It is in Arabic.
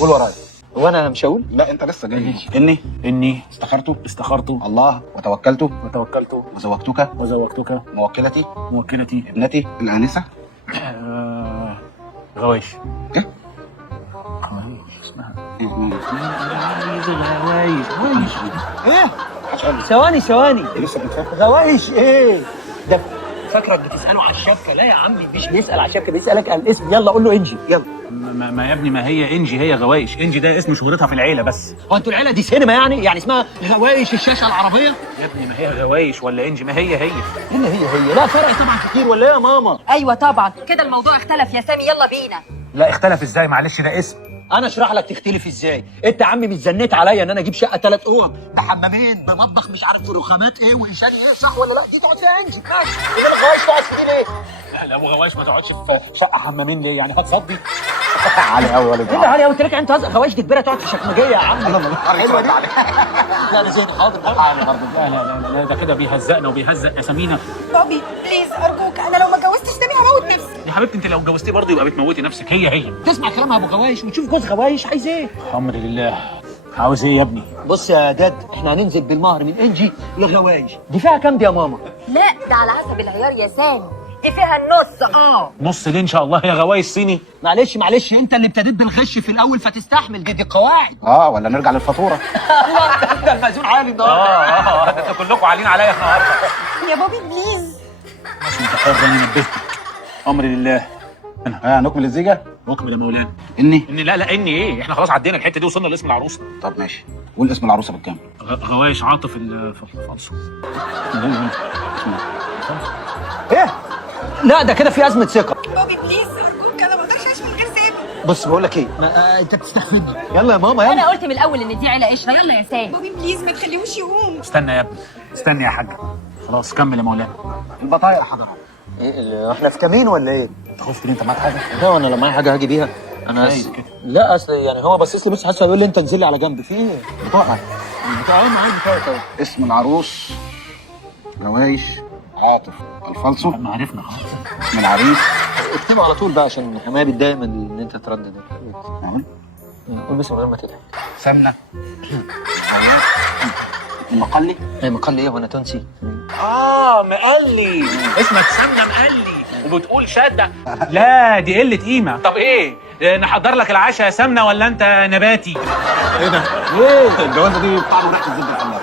قول ورايا. وانا مش هقول؟ لا انت لسه جاي. اني استخرت الله وتوكلت وتوكلت وزوجتك موكلتي ابنتي الآنسة غوايش. ايه؟ اسمها غوايش. ايه؟ ثواني لسه بتفكر؟ غوايش ايه؟ ده فاكرك بتسأله على الشبكة. لا يا عمي مش بيسأل على الشبكة، بيسألك على الاسم. يلا قول له انجي يلا. ما يا ابني، ما هي انجي هي غوايش. انجي ده اسم شهرتها في العيله بس. هو انتوا العيلة دي سينما يعني اسمها غوايش الشاشة العربية؟ يا ابني ما هي غوايش ولا انجي، ما هي ايه اللي هي؟ لا فرق طبعا كتير ولا ايه يا ماما؟ ايوه طبعا كده الموضوع اختلف يا سامي، يلا بينا. لا اختلف ازاي؟ معلش ده اسم. انا اشرح لك تختلف ازاي. انت يا عمي متزنيت عليا ان انا اجيب شقه 3 اوض بحمامين بمطبخ مش عارف رخامات ايه وانشان ايه، صح ولا لا؟ دي تقعد فيها انجي ماشي. ايه الغوايش تقعد في دي ليه؟ لا ابو غوايش ما تقعدش في شقه حمامين ليه؟ يعني هتصدي؟ علي قوي ولا ايه اللي عليا؟ قلت لك انت غوايش دي كبيره تقعد في شكمجيه يا عم. الله حلوه دي. لا انا زين حاضر لا ده كده بيهزقنا وبيهزق اسامينا. بوبي بليز ارجوك، انا لو ما اتجوزتش سامي هموت نفسي. يا حبيبتي انت لو اتجوزتيه برضه يبقى بتموتي نفسك. هي تسمع كلام ابو غوايش وتشوف جوز غوايش عايز ايه. امر لله. عاوز ايه يا ابني؟ بص يا داد، احنا هننزل بالمهر من انجي لغوايش. دي فيها كام دي يا ماما؟ لا ده على حسب العيار يا سامي، دي فيها النص. نص ليه ان شاء الله؟ يا غوايش صيني. معلش انت اللي ابتديت بالغش في الاول فتستحمل. دي قواعد. ولا نرجع للفاتورة. ده المأذون عالي النهارده. ده انتوا كلكم عالين عليا النهارده. يا بوبي بليز. ماشي انت حر، انا نبهتك. امر لله. نكمل الزيجة. واكمل يا مولانا. اني لا اني ايه؟ احنا خلاص عدينا الحته دي، وصلنا لاسم العروسه. طب ماشي. قول اسم العروسة بالكامل. غوايش عاطف الفالصو. ايه؟ لا ده كده في ازمه ثقه. بوبي بليز ارجوك، انا ما اقدرش اعيش من غير سامي. بص بقول لك ايه، انت بتستخدمني. يلا يا ماما يلا. انا قلت من الاول ان دي عيله قشره. يلا يا سامي. بوبي بليز ما تخليهوش يقوم. استنى يا ابني، استنى يا حاج. خلاص كمل يا مولانا. البطايق حضرتك. ايه احنا في كمين ولا ايه؟ انت خفت ليه؟ انت معاك حاجه؟ لا وانا لو معايا حاجه هاجي بيها. انا كده. لا اصل يعني هو باصص لي بس حاسس هيقول لي انت انزل لي على جنب. في ايه؟ بطاقة. معايا بطاقه. اسم العروس غوايش عاطف الفالصو. ما عرفنا خلاص. اسم العريس. اكتبه على طول بقى عشان حماية بيتضايق من ان انت تردد. نعم. قول بس من غير ما تضحك. سمنة. المقلي. ايه مقلي ايه وانا تونسي؟ مقلي. اسمك سمنه مقلي وبتقول شده. لا دي قله قيمه. طب ايه؟ نحضر لك العشاء يا سمنه ولا انت نباتي؟ ايه ده؟ ايه الجوازة دي بتاع ريحة الزبدة الحمراء.